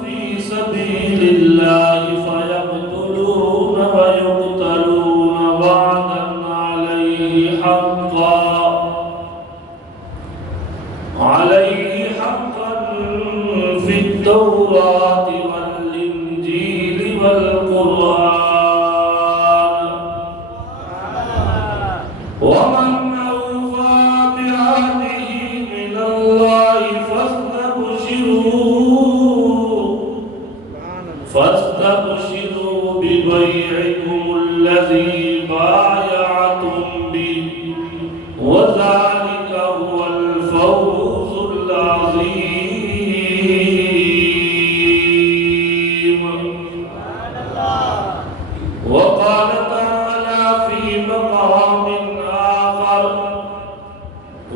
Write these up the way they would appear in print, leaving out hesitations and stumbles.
في سبيل الله فيقتلون ويقتلون وعدا عليه حقا في التوراة والإنجيل والقرآن ومن أوفى بعهده من الله فاستبشروا ببيعكم الذي بايعتم به وذلك هو الفوز العظيم. وقال تعالى في مقام آخر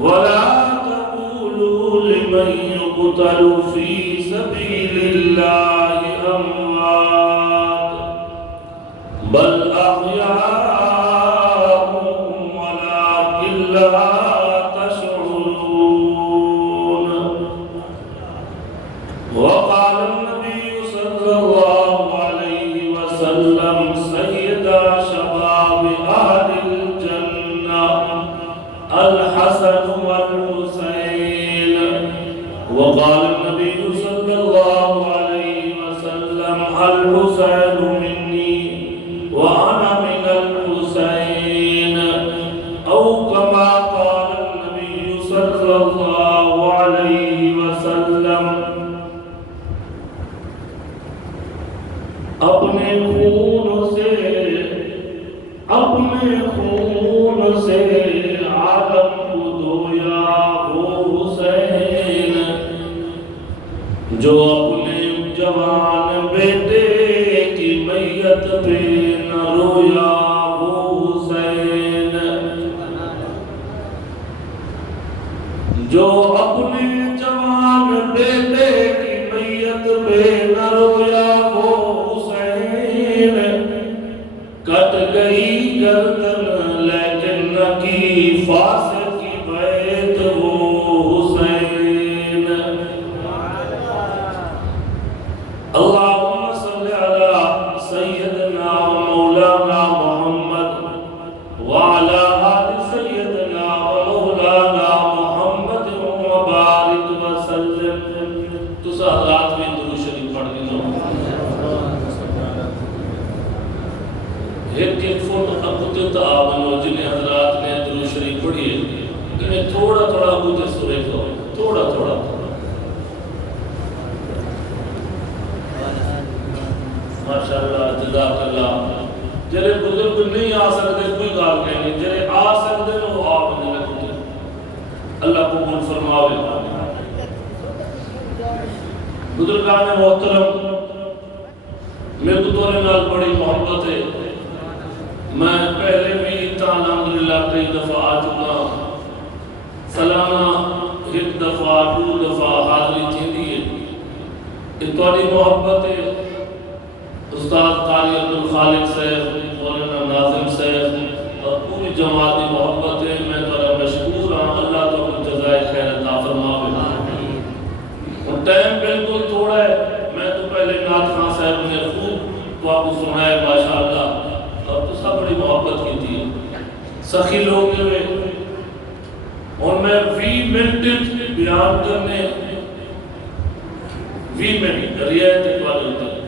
ولا تقولوا لمن يقتل في سبيل الله أموات بل أحياء ولكن لا تشعرون. وقال النبي صلى الله عليه وسلم سيدا شباب أهل الجنة الحسن والحسين. وقال النبي صلى الله عليه وسلم الحسين مني وأنا من الحسين أو كما قال النبي صلى الله عليه وسلم. اپنے خون سے عالم کو دھویا وہ حسین جو اپنے جوان بیٹے کی میت پہ نہ رویا وہ حسین جو اپنے جوان بیٹے کی میت پہ نہ رویا وہ حسین. کٹ گئی گردن لیکن نہ کی فاسق کی بیعت وہ حسین. اللہم صلی علی سیدنا مولانا محمد وعلی آل سیدنا مولانا محمد وبارک وسلم. تو حضرات میں درود شریف پڑھ دینا. ایک فوٹو اپنے تعاون جنہیں حضرات نے درود شریف پڑھی ہے انہیں تھوڑا تھوڑا بوتے سورے کو تھوڑا تھوڑا ماشاءاللہ جزاک اللہ. جنہیں بزرگ نہیں آ سکتے کوئی گال کہنی جنہیں آ سکتے وہ آپ نے لگتے اللہ کو قبول فرماوے. بزرگان محترم میرے کو تو نال بڑی محبت ہے. میں پہلے بھی الحمدللہ کئی دفعہ آ چکا سالانہ ایک دفعہ دو دفعہ حاضری تھی دیئے. اتواری محبت ہے استاد قاری عبدالخالق صاحب مولانا ناظم صاحب اور پوری جماعت محبت ہے. میں تھوڑا مشکور ہوں. اللہ تو کو جزائے خیر عطا فرماوے. اور ٹائم بالکل تھوڑا ہے. میں تو پہلے نعت خان صاحب نے خوب تو آپ کو سنائے ماشاءاللہ اور تو سب بڑی محبت کی تھی سخی لوگ ہوئے. اور میں 20 منٹ بیان کرنے 20 منٹ رعایت والے ہوتے ہیں.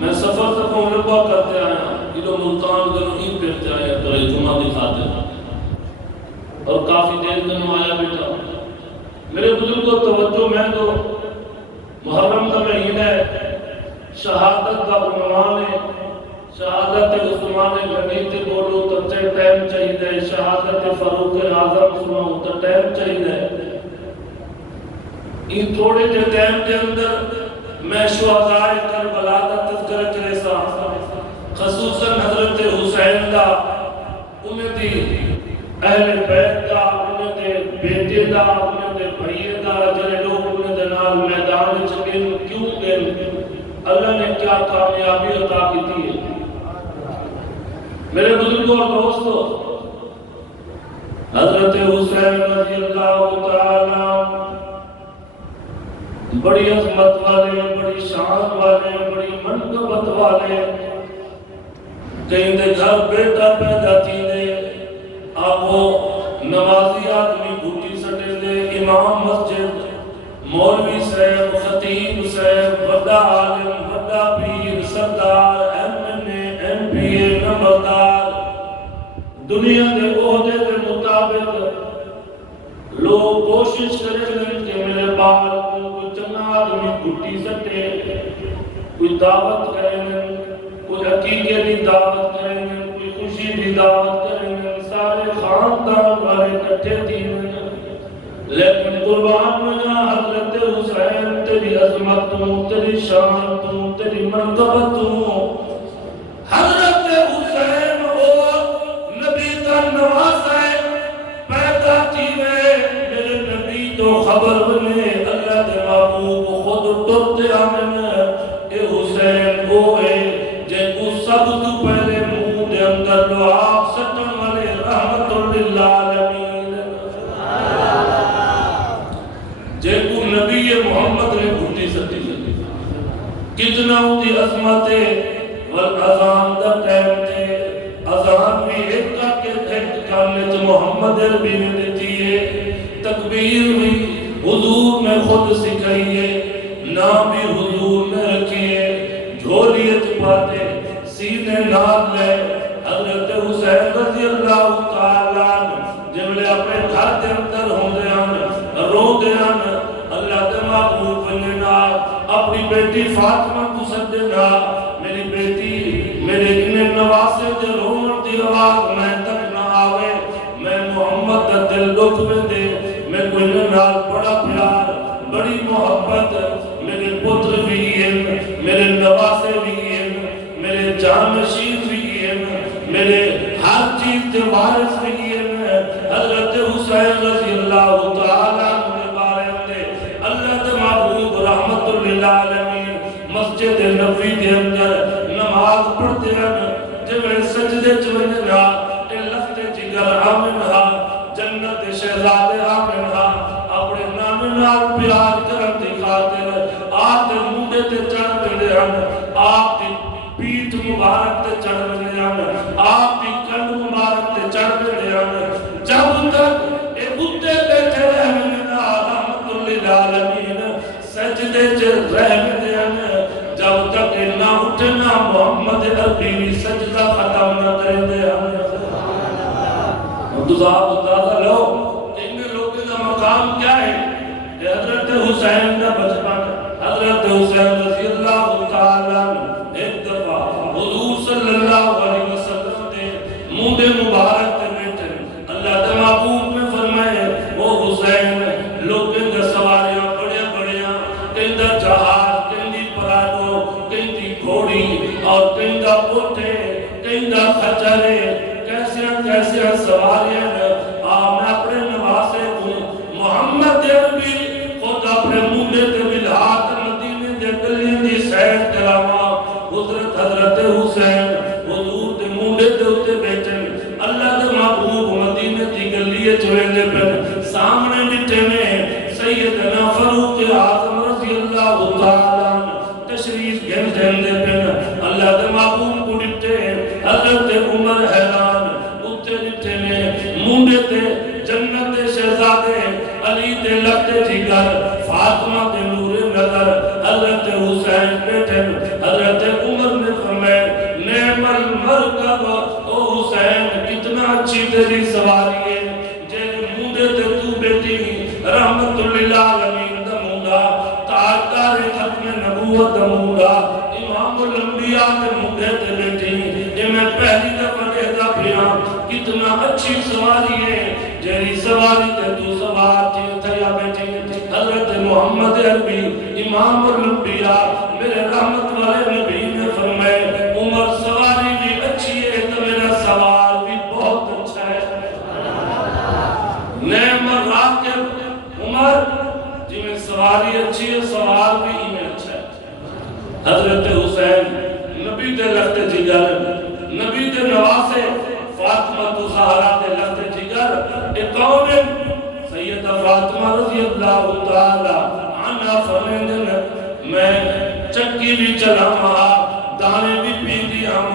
میں سفر تک لمبا کرتے آیا ادھر ملتان کروں ہی پھرتے آیا تو جمعہ دکھاتے اور کافی دیر دنوں آیا بیٹا. میرے بزرگ کو توجہ میں تو محرم کا مہینہ ہے. شہادت کا عنوان ہے. شہادت عثمان غنی تے بولو تو ٹائم چاہیے. شہادت فاروق اعظم سناؤ تو ٹائم چاہیے. ان تھوڑے جو ٹائم کے اندر میں شہداء کربلا کا تذکرہ کرے سا خصوصاً حضرت حسین کا انہیں دی اہل بیت کا انہیں دے بیٹے دا انہیں دے بھائیے دا جنہیں لوگ انہیں دے نال میدان چکے کیوں گئے. اللہ نے کیا کامیابی عطا کی تھی. میرے بزرگوں اور دوستوں حضرت حسین رضی اللہ تعالیٰ بڑی عظمت والے، بڑی شان والے، بڑی منقبت والے، کہیں دے گھر بیٹا پیدا تھی دے آگو نمازی آدمی گھوٹی سٹے دے، امام مسجد، مولوی صاحب، خطیب صاحب، بڑا عالم، بڑا پیر، سردار، ایم پی اے، نمبردار، دنیا دے عہدے کے مطابق لوگ کوشش کریں کہ میرے بال کو کوئی چنگا آدمی گھٹی سٹے، کوئی دعوت کریں، کوئی عقیقے کی دعوت کریں، کوئی خوشی کی دعوت کریں، سارے خاندان والے اکٹھے دین، لیکن قربان میں حضرت حسین تیری عظمت تو، تیری شان تو، تیری منقبت تو، حضرت حسین وہ نبی کا نواسا ہے، پیدا کیوے میرے نبی تو خبر بنے، اللہ دے محبوب خود ٹرتے آمن، اے حسین وہ ہے جن کو سب تو پہلے منہ دے اندر لعاب سٹن والے رحمت للعالمین، جن کو نبی محمد نے گھٹی سٹی سٹی، کتنا ہوتی عظمت ہے، والازان دا ٹائم تے ازان بھی ایک کرنے تو محمد عربی نے دیتی ہے، تکبیر بھی حضور نے خود سکھائی ہے، نام بھی حضور نے رکھی ہے، جھولیت پاتے سینے نام لے، حضرت حسین رضی اللہ تعالیٰ جب لے اپنے گھر کے اندر ہوں دے آن، رو دے آن، اللہ دے محبوب بننا، اپنی بیٹی فاطمہ کو سدنا، میری بیٹی میرے انہیں نواسے دے رون دی آواز میں تک نہ آوے، میں محمد دا دل دکھ میں دے، میں کوئی نال بڑا پیار، بڑی محبت، میرے پتر بھی ہیں، میرے نواسے بھی ہیں، میرے جانشین بھی ہیں، میرے ہر چیز کے وارث بھی ہیں، حضرت حسین رضی اللہ تعالیٰ کے بارے میں اللہ دے محبوب رحمت للعالمین مسجد نبوی کے اندر نماز پڑھتے ہیں، جب سجدے چوندنا اے لفتے جگر آمنہ جنت شہزادے آمنہ اپنے نامنار پیار کرن دی خاطر آپ دے موڈے تے چڑھ ملے ہیں، آپ دی پیٹ مبارک تے چڑھ ملے ہیں، آپ دی کند مبارک تے چڑھ ملے ہیں، جب تک اے بھتے بیٹھے رحمنا رحمت للعالمین سجدے چ رہ ملے ہیں، جب تک نہ اٹھنا محمد عربی سجدہ ختم نہ کریں دے ہمیں آپ اندازہ لو کہ ان لوگوں کا مقام کیا ہے، کہ حضرت حسین کا بچپن، حضرت حسین رضی اللہ تعالیٰ ایک دفعہ حضور صلی اللہ علیہ وسلم نے منہ مبارک کے بیٹھے اللہ دے محبوب میں فرمائے وہ حسین لوگوں کا سواریاں بڑے بڑیاں، کہیں دا جہاز، کہیں دی پرادو، کہیں دی گھوڑی اور کہیں دا اٹھے، کہیں دا خچرے، کیسے سواریاں میں اپنے نواسے کو محمد عربی خود اپنے موڈے کے ملحات مدینے کے گلیاں دی سیر کراما، حضرت حسین حضور دے موڈے کے اتے بیٹھے اللہ دے محبوب مدینے کی گلیے چوئے پر سامنے بٹھے میں سیدنا فاروق اعظم رضی اللہ تعالیٰ تشریف گھن دے پر اللہ دے محبوب کو بٹھے حضرت عمر حیران جتھے میں موڈے تے جنت شہزادے علی تے لگتے جگر فاطمہ تے نور نظر حضرت حسین بیٹھے حضرت عمر نے فرمائے نعم المرکب او حسین کتنا اچھی تیری سواری ہے، جیرے موڈے تے تو بیٹی رحمت للعالمین دا موڈا تاجدار ختم نبوت دا موڈا امام الانبیاء دے موڈے تے بیٹی یہ میں پہلی دفعہ کہتا پھرا کتنا اچھی سواری ہے، جیری سواری تے تو سوار تھیا بیٹھی حضرت محمد عربی امام الانبیاء میرے رحمت والے نبی نے فرمائے عمر سواری بھی اچھی ہے تو میرا سوار بھی بہت اچھا ہے، نعم الراکب عمر جی میں سواری اچھی ہے سوار بھی ہی میں اچھا ہے۔ حضرت حسین نبی دے لگتے جگر، نبی دے نواسے فاطمہ تو زہرا دے لگتے جگر، ایک قوم سیدہ فاطمہ رضی اللہ تعالی عنہ اللہ فرمائیں میں چکی بھی چلاواں دانے بھی پیندی ہم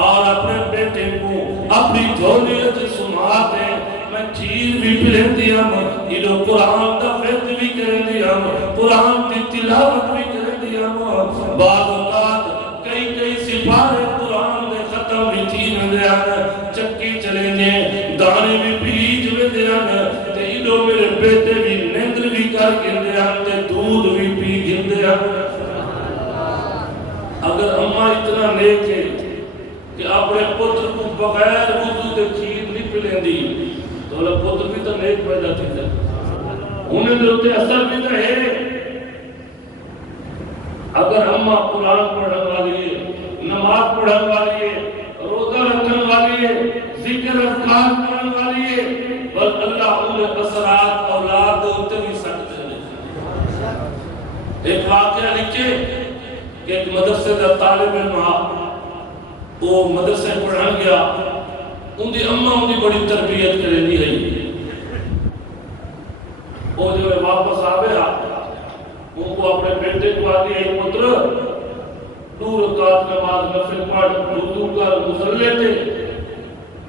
اور اپنے بیٹے کو اپنی جھولی وچ سما دے میں کھیر بھی پلندی ہم ایڈو قرآن دا فیض بھی کرندی ہم قرآن دی تلاوت بھی کرندی ہم بعض اوقات کئی سپارے قرآن دے ختم بھی تھی ویندے ہن چکی چلے دے دانے بھی پیج ویندے ہن تے ایڈو میرے بیٹے بھی نیندر بھی کر گندے ہن تے دودھ بھی پی گندے ہن اگر اماں اتنا نیک ہے کہ اپنے پتر کو بغیر وضو دے کھیر نہیں پلیندی تو اللہ پتر بھی تو نیک پیدا تھی ہے انہیں دے ہوتے اثر بھی تو ہے اگر اماں قرآن پڑھن والی ہے نماز پڑھن والی ہے روزہ رکھن والی ہے ذکر اذکار کرن والی ہے بل اللہ انہیں اثرات اولاد ہوتے بھی سکتے ہیں ایک واقعہ لکھے کہ ایک مدرسے کا طالب علم وہ مدرسے پڑھن گیا ان دی اماں ان دی بڑی تربیت کرے دی ہے وہ جو واپس آوے ان کو اپنے بیٹے کو آتی ہے پتر دو رکعت نماز نفل پڑھ وضو کر مصلے تے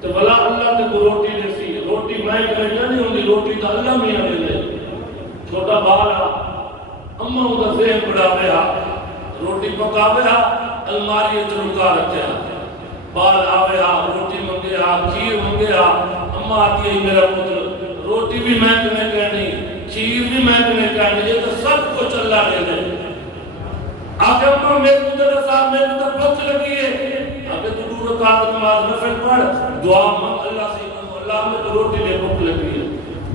تو بلا اللہ تے کو روٹی دے سی روٹی میں کرے نہیں ہوندی روٹی تو اللہ میاں دے چھوٹا بالا اماں ان کا ذہن بڑھاوے روٹی پکاوے الماری رکا رکھے بال آوے روٹی منگے کھیر منگے اماں آتی ہے میرا پتر روٹی بھی میں تمہیں کہنی کھیر بھی میں تمہیں کہنی یہ تو سب کچھ اللہ دے دے آگے اماں میرے پتر صاحب میرے تو بھوک لگی ہے آگے تو دو رکعت نماز نفل پڑھ دعا مانگ اللہ سے اللہ میں تو روٹی میں بھوک لگی ہے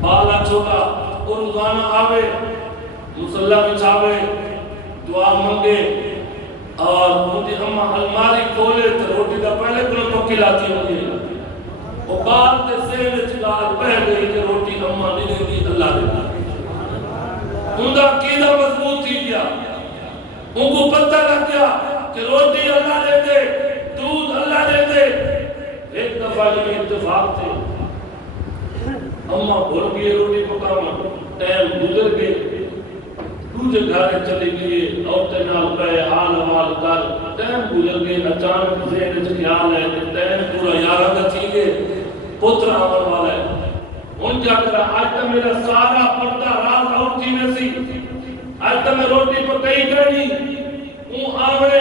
بالا چھوٹا اور روزانہ آوے مصلی بچھاوے دعا منگے اور مجھے اماں الماری کھولے تو روٹی دا پہلے کلو پکی لاتی ہوگی وہ بات دے سینے چکار پہ گئی کہ روٹی اماں نہیں دی اللہ دے ان کا عقیدہ مضبوط تھی گیا ان کو پتہ لگ گیا کہ روٹی اللہ دے دے دودھ اللہ دے دے ایک دفعہ جو اتفاق تھے اماں بھول گئی روٹی پکانا ٹائم گزر گئے دوسرے گھر چلی گئی عورتیں نال پہ حال حوال کر ٹائم گزر گئے اچانک ذہن وچ خیال ہے کہ ٹائم پورا 11 کا تھی گئے پتر آون والا ہے ان کیا کرا آج تک میرا سارا پردہ راز اور تھی میں سی آج تک میں روٹی پکائی کرنی ہوں آوے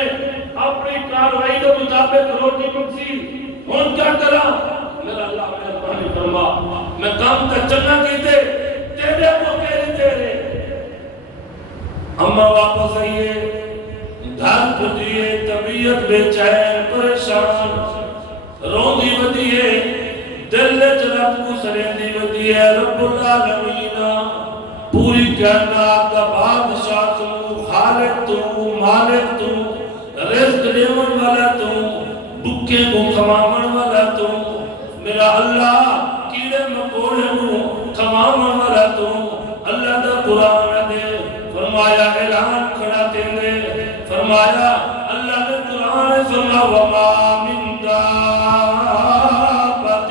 اپنی کاروائی کے مطابق روٹی پکسی ان کیا کرا میرا اللہ مہربانی فرما میں کام کا چنگا کیتے تیرے کو کہہ تیرے اماں واپس آئیے گھر پھٹیے طبیعت بے چین پریشان روندی ودیے دل جلد کو سریندی ودیے رب العالمین پوری کائنات کا بادشاہ تو خالق تو مالک تو رزق دیون والا تو بکے کو کھمامن والا تو میرا اللہ کیڑے مکوڑے کو کھمامن والا تو اللہ دا قرآن دے فرمایا اعلان کھڑا تیرے فرمایا اللہ نے قرآن فرما وما من دابت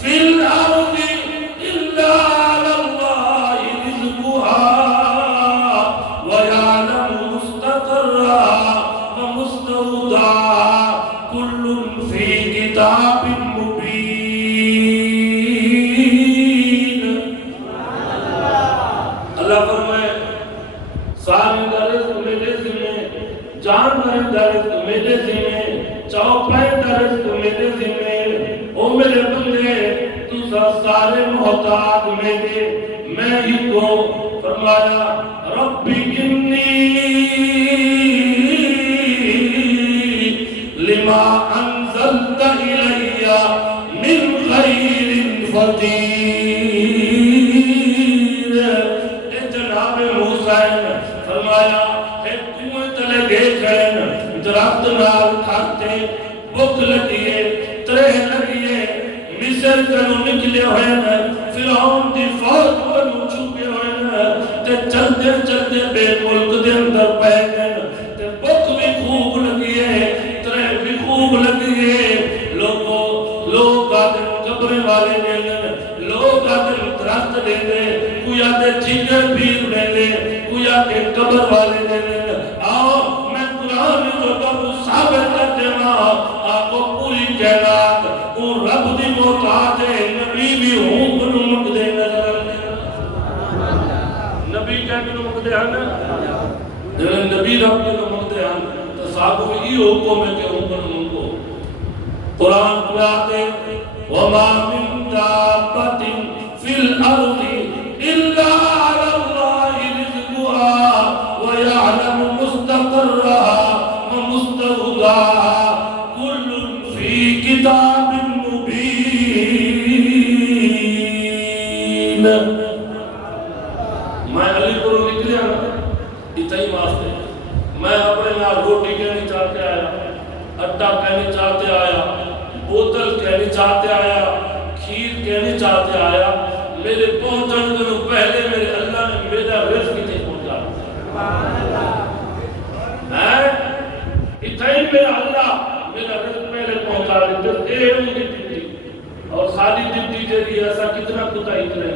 فی الارض الا علی اللہ رزقها ویعلم مستقرها ومستودعها کل فی کتاب مبین اللہ فرمائے ساری درست میرے ذمہ جان درست میرے ذمہ چوپائے درست میرے ذمہ او میرے بندے تو سارے محتاج میرے میں ہی کو فرمایا ربی انی لما انزلت الی من خیر فقیر جناب حسین فرمایا ایک کنویں تلے گئے کھڑن درخت نال کھاتے بھوک لگیے ترہ لگیے مصر کنو نکلے ہوئے ہیں فرعون دی فوج کنو چھپے ہوئے ہیں تے چلتے چلتے بے ملک دے اندر پہ گئے تے بھوک بھی خوب لگیے ترہ بھی خوب لگیے لوگ آدھے قبرے والے دے لیں لوگ آدھے درخت دے لیں کوئی آدھے ٹھیکر پیر دے لیں کوئی انبیاء کے قبر والے دن آؤ میں قرآن جو کبھو ثابت کرتے ماں آپ کو پوری کائنات وہ رب دی محتاج ہے نبی بھی ہوں کنو مقدے نظر نبی کیا کنو مقدے ہیں نبی رب کنو مقدے ہیں تصاقب ہی حکم ہے کہ ہوں کنو مقدے قرآن قرآن وما من دابت فی الارض الا علی اللہ رزقها ویعلم مستقرها ومستودعها کل فی کتاب مبین میں علی کو نکلیا نا اتنی واسطے میں اپنے نال روٹی کہنی چاہتے آیا اٹا کہنی چاہتے آیا بوتل کہنی چاہتے آیا کھیر کہنی چاہتے آیا میرے پہنچنے کے پہلے میرے اللہ نے میرا رزق کتے پہنچا اتھائی میرا اللہ میرا رزق پہلے پہنچا دیتے اے ان کی ڈپٹی اور ساری ڈپٹی تیری ایسا کتنا کتا ہی کرے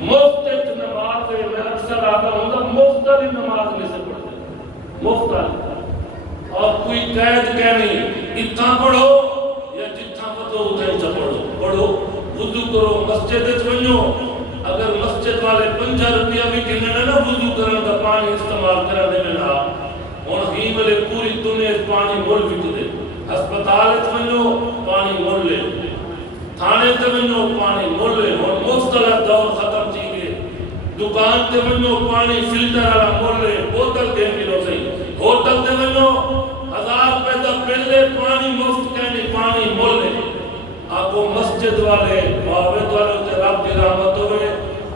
مفت نماز ہے میں اکثر آتا ہوں گا مفت نماز میں سے پڑھتے مفت اور کوئی قید کہنی اتنا پڑھو یا جتنا پتو اتنا پڑھو پڑھو وضو کرو مسجد ونجو اگر مسجد والے 5 روپیہ بھی گننے نا وضو کرنے کا پانی استعمال کرنے میں نہ اور ہی ملے پوری دنیا پانی مول وک دے ہسپتال ونجو پانی مول لے تھانے تے ونجو پانی مول لے اور مختلف دور ختم تھی گئے دکان تے ونجو پانی فلٹر والا مول لے بوتل دے کلو صحیح ہوٹل تے ونجو 1000 روپے دا پہلے پانی مفت کہنے پانی مول لے آپ کو مسجد والے معاوض والے ہوتے رب دی رحمت ہوئے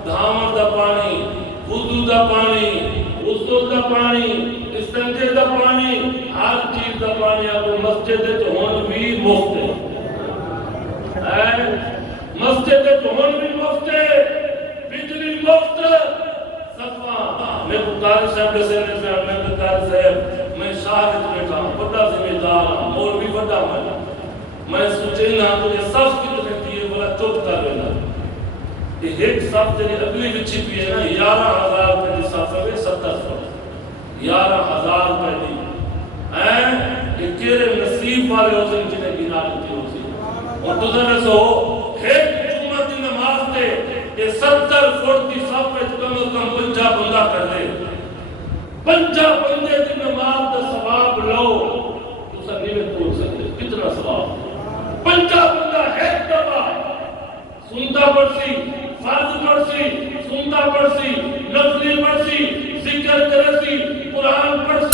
دھامر دا پانی وضو دا پانی غسل دا پانی استنجے دا پانی ہر چیز دا پانی آپ کو مسجد تو ہون بھی مفت ہے مسجد تو ہون بھی مفت ہے بجلی مفت صفحہ میں قاری صاحب کے سینے سے میں قاری صاحب میں شاہد بیٹھا ہوں بڑا ذمہ دار ہوں مولوی بڑا میں سوچے نا تجھے سب کی تو کہتی ہے بڑا چوپ کر لینا یہ ایک سب تیری اگلی بچی بھی ہے نا 11,000 روپے دی صاف ہے 70 11,000 روپے دی یہ تیرے نصیب والے ہوتے ہیں جنہیں گنا لیتی ہوتی اور تجھے سو ایک جمعہ دی نماز دے یہ 70 فٹ دی صاف ہے کم از کم 50 بندہ کر دے 50 بندے دی نماز دا ثواب لو تو سب نہیں میں توڑ سکتے کتنا ثواب 50 بندہ ایک دفعہ سنتا پڑسی فرض پڑسی سنتا پڑسی